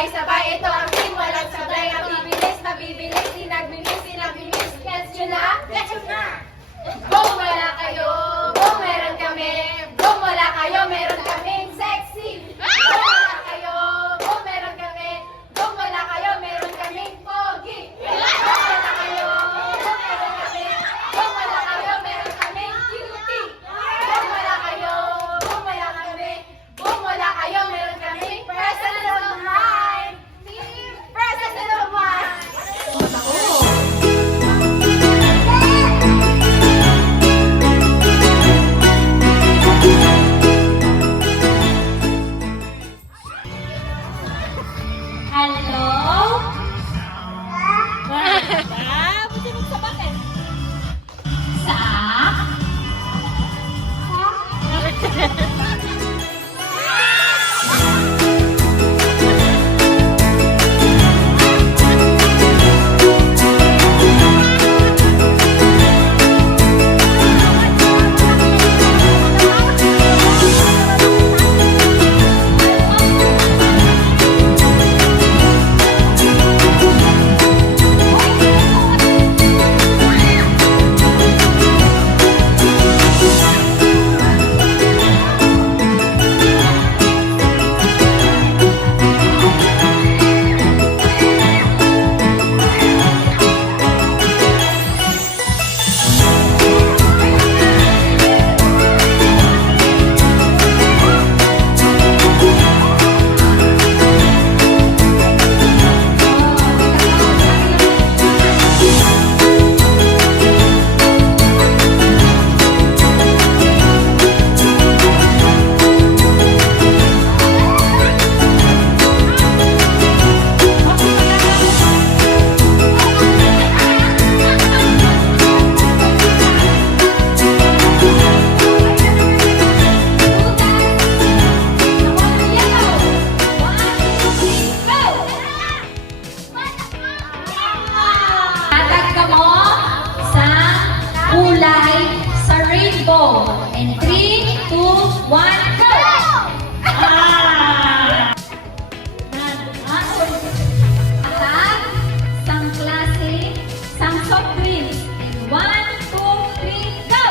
Sabay-sabay, ito ang team, walang sabay. Nabibilis, nabibilis, sinagbilis, sinagbilis. Gets nyo na? Gets nyo na! Kung wala kayo, kung meron kami. Kung wala kayo, meron kaming sexy. Kung wala kayo, kung meron kami. Kung wala kayo, meron kaming pogi. Kung wala kayo, kung meron kami. Kung wala kayo, meron kaming cutie. Kung wala kayo, kung wala kami. Kung wala kayo, meron kaming president of mind. Team President of Mind. In 3, 2, 1, go! Atag, sang klase, sang soft drinks. In 1, 2, 3, go!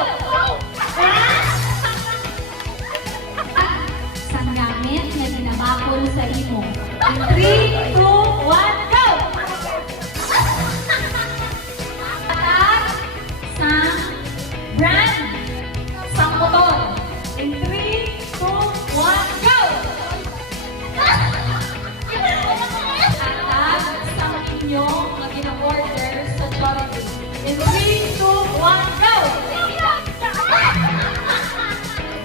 Sang gamit na ginabakol sa imo. In 3, 2, 1, go! Atag, sang brand. Motor. In 3, 2, 1, go! Atag sa inyong mga gina-order sa Jollibee. In 3, 2, 1, go!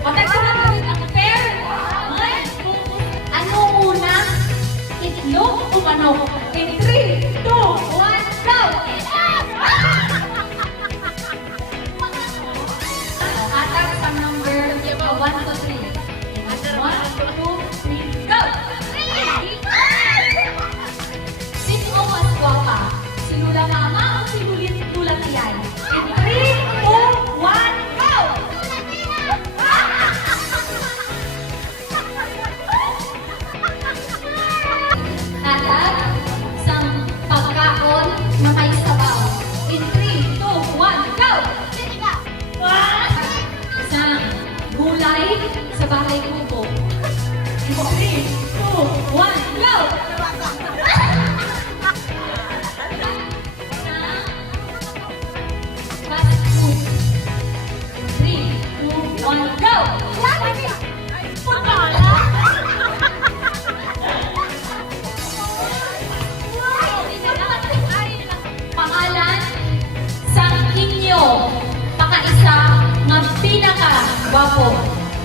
Matag ko lang rin ang pair. Ano una? Itlog o manok? In 3, 2, 1, go! One, two, three. 1, 2, 3, go! Sino mas guwapa? Si Lula Mama o si Lula Tiyan? In 3, 2, 1, go! Atag sang pagkaon na may sabaw. In 3, 2, 1, go! Gulay sa bahay kubo. 3, 2, 1, go! Fast food. 3, 2, 1, go! Pangalan sa inyo pakaisa nga pinaka-gwapo.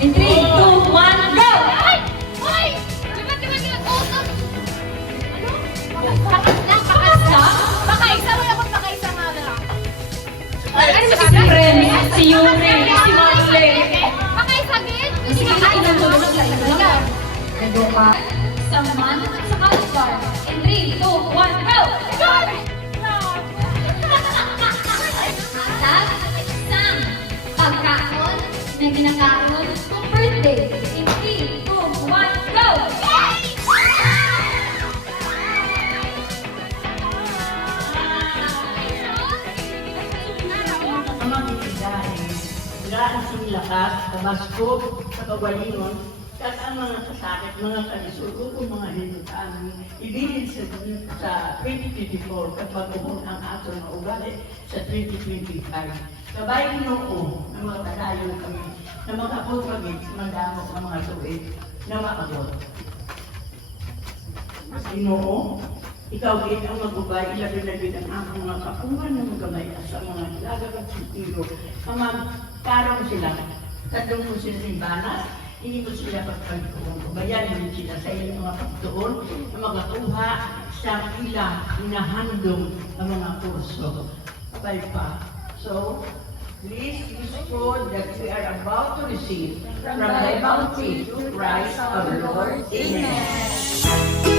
In 3, 2, 1, go! Ay! Ay! Diba? Pakasa? Pakaisa mo ako, pakaisa nga na. Ano ba si Friend? Si Yuri? Si Marley? Pakaisa din? Sige, inanulog sa inyo. Nado ka. Sa man, sa kalbar. In 3, 2, 1, go! Go! Atag, sang pagkaon na ginakaon kung birthday. In 3, 2, 1, go! kagaan sing lakas, kabaskog, sa kawalingon, kat ang mga kasakit, mga kalisugo, kung mga hinutaan, ibilin sa 2024 kapag umon ang ato na ugali sa 2025. Kabay Ginoo ng mga kadayon kami na mag-abot kami sa madamo ng mga tuwid na maabot. Ginoo, ikaw din ang magubay, ilabi na din ang aming mga kapungan ng gamay sa mga lagag at sitiro. Magkarong sila, tatong mo sila ng banas, hindi mo sila pagpagtuon. Ubayanin sila sa ilang mga pagtuon na magakuha sa ilang inahandong ang mga kurso. Abay pa. So, please use food that we are about to receive from thy bounty through Christ our Lord. Amen.